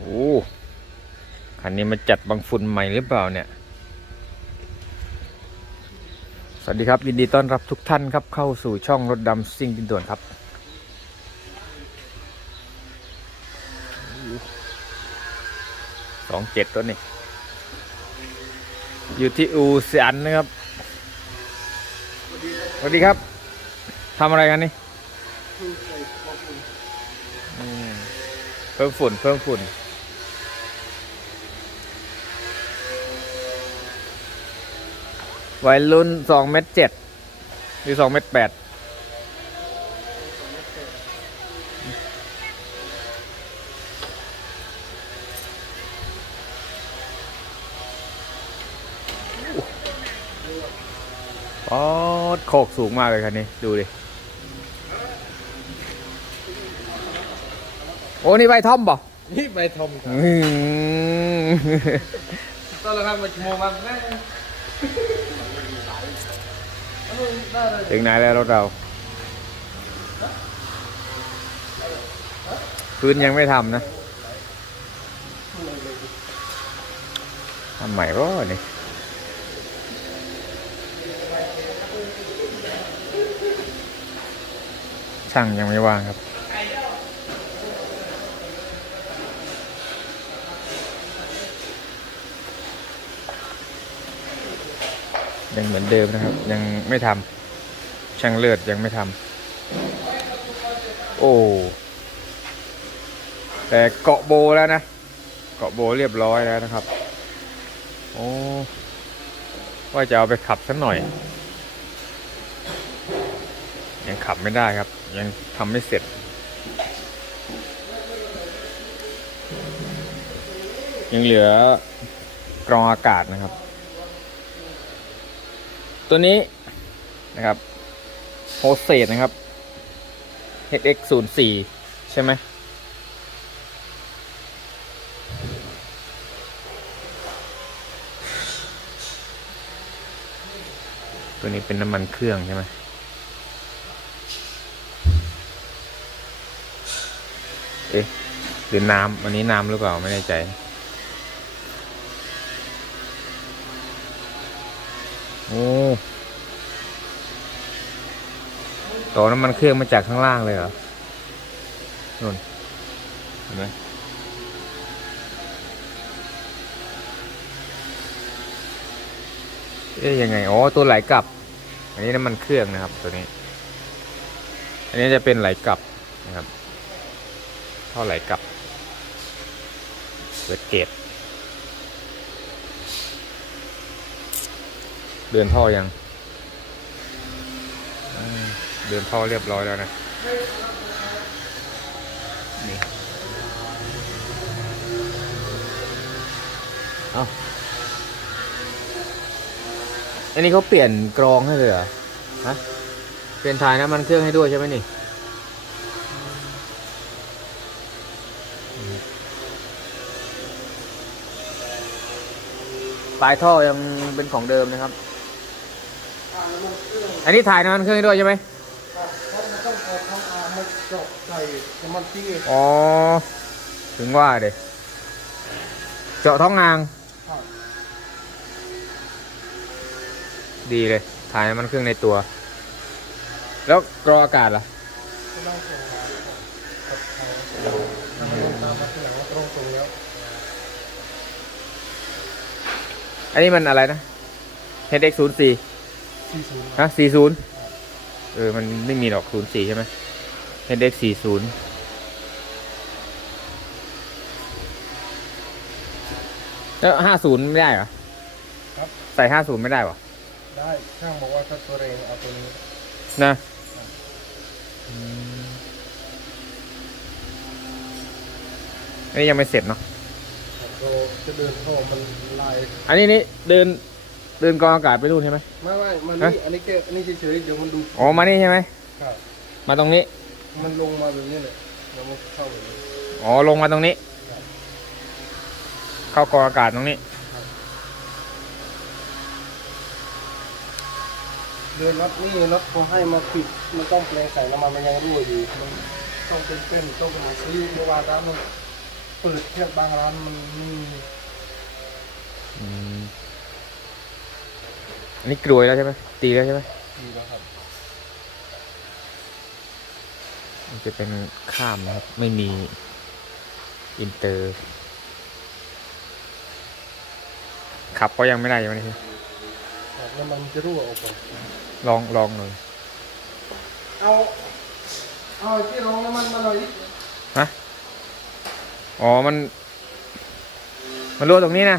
โอ้คันนี้มาจัดบังฝุ่นใหม่หรือเปล่าเนี่ย สวัสดีครับ ยินดีต้อนรับทุกท่านครับเข้าสู่ช่องรถดำซิ่งดินด่วนครับ สองเจ็ดตัวนี้อยู่ที่อูเซียนนะครับ สวัสดีครับทำอะไรกันนี่อืมเพิ่มฝุ่นเพิ่มฝุ่น วัยรุ่นสองเมตรเจ็ดหรือสองเมตรแปดอ๋อโคกสูงมากเลยคันนี้ ดูดิ โอ้ นี่ใบท่อมป่ะนี่ไปทอมครับอืมตอนแรกครับมาชั่วโมงครับแม่ ถึงไหนแล้วรถเรา พื้นยังไม่ทำนะทำใหม่ก็นี่ช่างยังไม่ว่างครับ ยังเหมือนเดิมนะครับ ยังไม่ทำช่างเลือดยังไม่ทำโอ้แต่เกาะโบแล้วนะ เกาะโบเรียบร้อยแล้วนะครับ โอ้ว่าจะเอาไปขับสักหน่อย ยังขับไม่ได้ครับ ยังทำไม่เสร็จ ยังเหลือกรองอากาศนะครับ ตัวนี้นะครับโฮเซตนะครับ HX 0 4 ใช่ไหมตัวนี้เป็นน้ำมันเครื่องใช่ไหมเอ๊ะหรือน้ำอันนี้น้ำหรือเปล่าไม่แน่ใจ โอ้ ต่อน้ำมันเครื่องมาจากข้างล่างเลยเหรอนู่นเห็นไหมเอ๊ยยังไงอ๋อตัวไหลกลับ อันนี้น้ำมันเครื่องนะครับตัวนี้ อันนี้จะเป็นไหลกลับนะครับท่อไหลกลับเปิดเกตเดินท่อยัง เดินท่อเรียบร้อยแล้วนะ นี่ เอาอันนี้เขาเปลี่ยนกรองให้เลยเหรอ ฮะ เปลี่ยนถ่ายน้ำมันเครื่องให้ด้วยใช่ไหมนี่ปลายท่อยังเป็นของเดิมนะครับ อันนี้ถ่ายน้ำมันเครื่องให้ด้วยใช่ไหม ต้องเอาท้องอา มาเจาะใส่น้ำมันที่อ๋อ ถึงว่าเด็เจาะท้องนางดีเลย ถ่ายน้ำมันเครื่องในตัว แล้วกรออากาศล่ะก็ต้องส่งมาครับเอาทางลงตามมาที่หลังว่าตรงตรงแล้วอันนี้มันอะไรนะ HX 0 4ที่ศูนย์ฮะ40 เออ มันไม่มีหรอก 04 ใช่ไหม HX 40แล้ว50 ไม่ได้เหรอครับ ใส่ 50 ไม่ได้เหรอ ได้ช่างบอกว่าถ้าตัวเรงเอาตัวนี้นะอันนี้ยังไม่เสร็จเนาะเราจะเดินเข้ามันลายอันนี้นี่เดินเดินกองอากาศไปนู่นใช่ไหมไม่ไม่มันฮะนี่อันนี้แค่อันนี้เฉยๆเดี๋ยวมันดูอ๋อมานี่ใช่ไหมครับมาตรงนี้ มันลงมาแบบนี้เลยแล้วมันเข้าแบบนี้อ๋อลงมาตรงนี้ เข้ากองอากาศตรงนี้ เดินน็อตนี่น็อตเขาให้มาปิดมันต้องแปลงใส่น้ำมันมันยังรั่วอยู่มันต้องเป็นเป็นต้องเป็นซื้อเมื่อวานร้านมันเปิดแค่บางร้านมันมีอืมอันนี้กลวยแล้วใช่ไหมตีแล้วใช่ไหมมีแล้วครับ มัน จะเป็นข้ามนะครับ ไม่มี อินเตอร์ ขับก็ยังไม่ได้ใช่ไหมพี่ครับแล้วมันจะรั่วออกไปลองลองหน่อยเอาเอาไอ้ที่รองน้ำมันมาหน่อยดิฮะอ๋อมัน มันรั่วตรงนี้นะ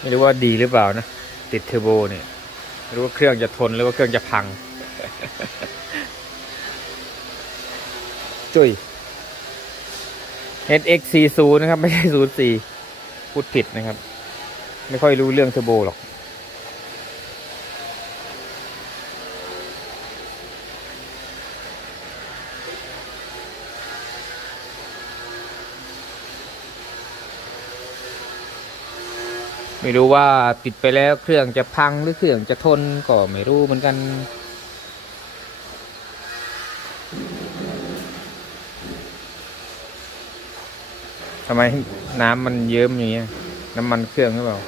ไม่รู้ว่าดีหรือเปล่านะ ติดเทอร์โบเนี่ยไม่ รู้ว่าเครื่องจะทนหรือว่าเครื่องจะพัง จุย HX40 นะครับ ไม่ใช่04พูดผิดนะครับ ไม่ค่อยรู้เรื่องเทอร์โบหรอก ไม่รู้ว่าติดไปแล้วเครื่องจะพังหรือเครื่องจะทนก็ไม่รู้เหมือนกัน ทำไมน้ำมันเยิ้มอย่างเงี้ย น้ำมันเครื่องหรือเปล่า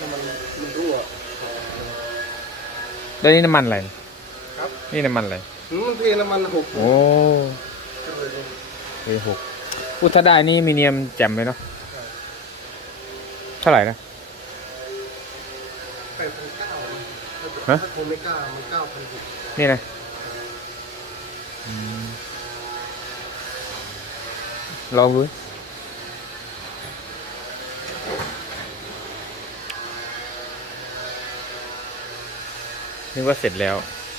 น้ำมันมันรั่วแล้วนี่น้ำมันอะไร ครับ นี่น้ำมันอะไรหืมมันเทน้ำมันหกโอ้เฮ้ยหก พูดถ้าได้นี่มีเนียมแจ่มเลยเนาะเท่าไหร่นะ แปดพันเก้าฮะถ้าคนไม่กล้ามันเก้าพันหกนี่นะอืมลองดูดินึกว่าเสร็จแล้ว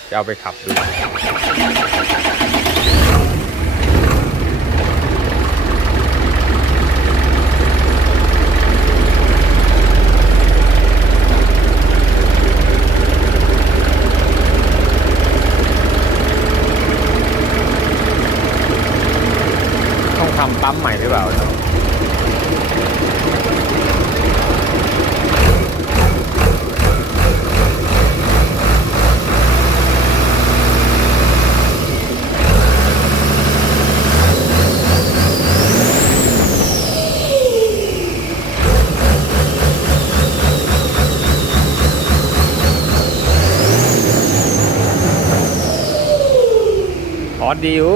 จะเอาไปขับดูต้ ปั๊มใหม่หรือเปล่าเนาะอ๋อดีอยู่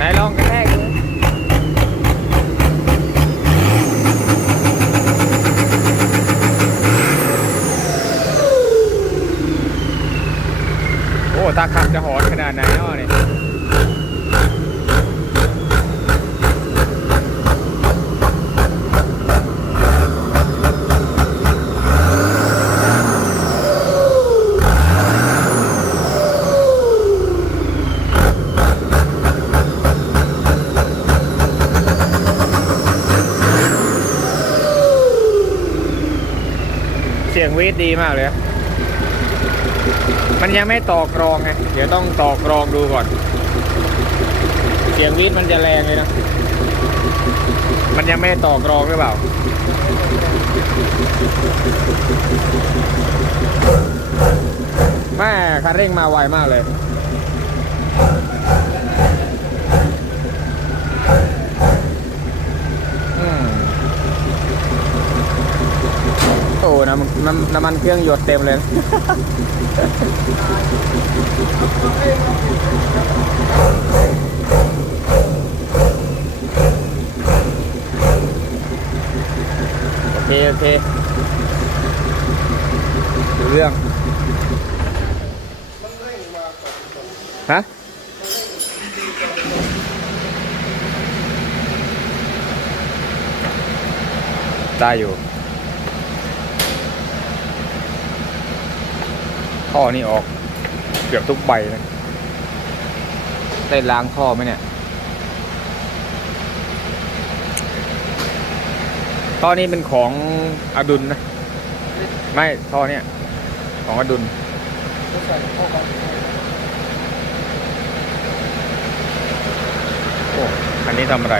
ไหนลองกระแทกดูโอ้ตาขับจะหอนขนาดไหนเนาะนี่ เสียงวีดดีมากเลย มันยังไม่ตอกรองไง เดี๋ยวต้องตอกรองดูก่อน เสียงวีดมันจะแรงเลยนะ มันยังไม่ตอกรองหรือเปล่า แม่คันเร่งมาไวมากเลย อืม โอ้ น้ำน้ำมันเครื่องหยดเต็มเลย โอเค โอเคดูเรื่อง ฮะได้อยู่ ท่อนี่ออกเกือบทุกใบเลยได้ล้างท่อไหมเนี่ย ท่อนี้เป็นของอดุลนะ ไม่ท่อเนี่ยของอดุลก็ใส่เข้าไปนี้ทำอะไร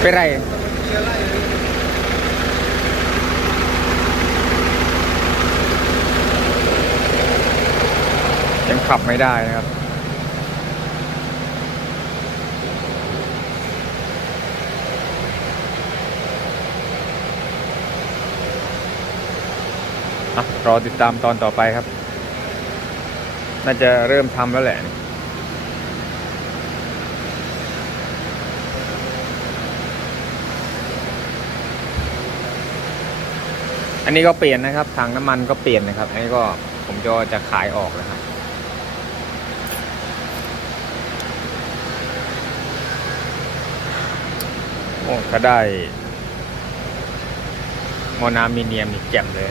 เป็นไร ขับไม่ได้นะครับ รอติดตามตอนต่อไปครับ น่าจะเริ่มทำแล้วแหละอันนี้ก็เปลี่ยนนะครับถังน้ำมันก็เปลี่ยนนะครับ อันนี้ก็ผมจะจะขายออกนะครับ โอ้ถ้าได้โมนามิเนียมนี่แจ่มเลย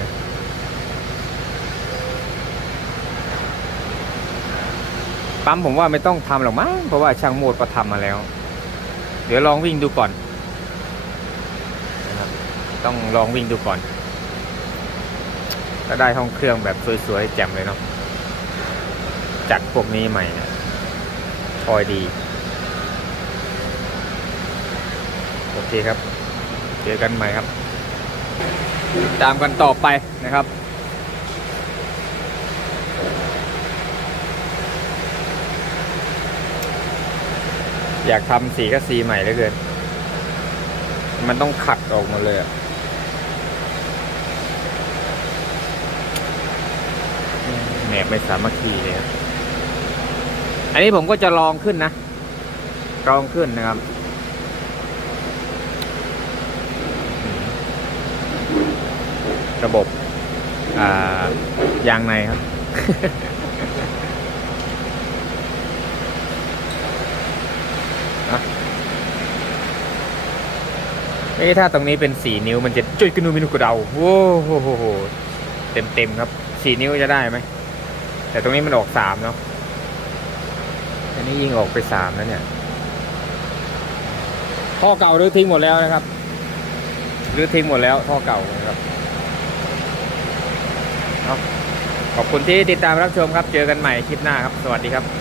ปั๊มผมว่าไม่ต้องทำหรอกมั้งเพราะว่าช่างโมดก็ทำมาแล้ว เดี๋ยวลองวิ่งดูก่อนนะครับต้องลองวิ่งดูก่อน ก็ได้ห้องเครื่องแบบสวยๆแจ่มเลยเนาะจัดพวกนี้ใหม่นะคอยดี โอ เคครับ เจอกันใหม่ครับ ตามกันต่อไปนะครับอยากทำสีก็สีใหม่เหลือเกิน มันต้องขัดออกหมาเลยอะแหนบไม่สามัคคีเลยครับอันนี้ผมก็จะลองขึ้นนะ ลองขึ้นนะครับ ระบบอ่ายางในครับอะนี่ถ้าตรงนี้เป็นสี่นิ้วมันจะจุยกระนูมินุกระเดาโว้โหโหโหเต็มเต็มๆครับสี่นิ้วจะได้ไหม แต่ตรงนี้มันออกสามเนาะ อันนี้ยิงออกไปสามแล้วเนี่ยท่อเก่ารื้อทิ้งหมดแล้วนะครับรื้อทิ้งหมดแล้วท่อเก่านะครับ ขอบคุณที่ติดตามรับชมครับ เจอกันใหม่คลิปหน้าครับ สวัสดีครับ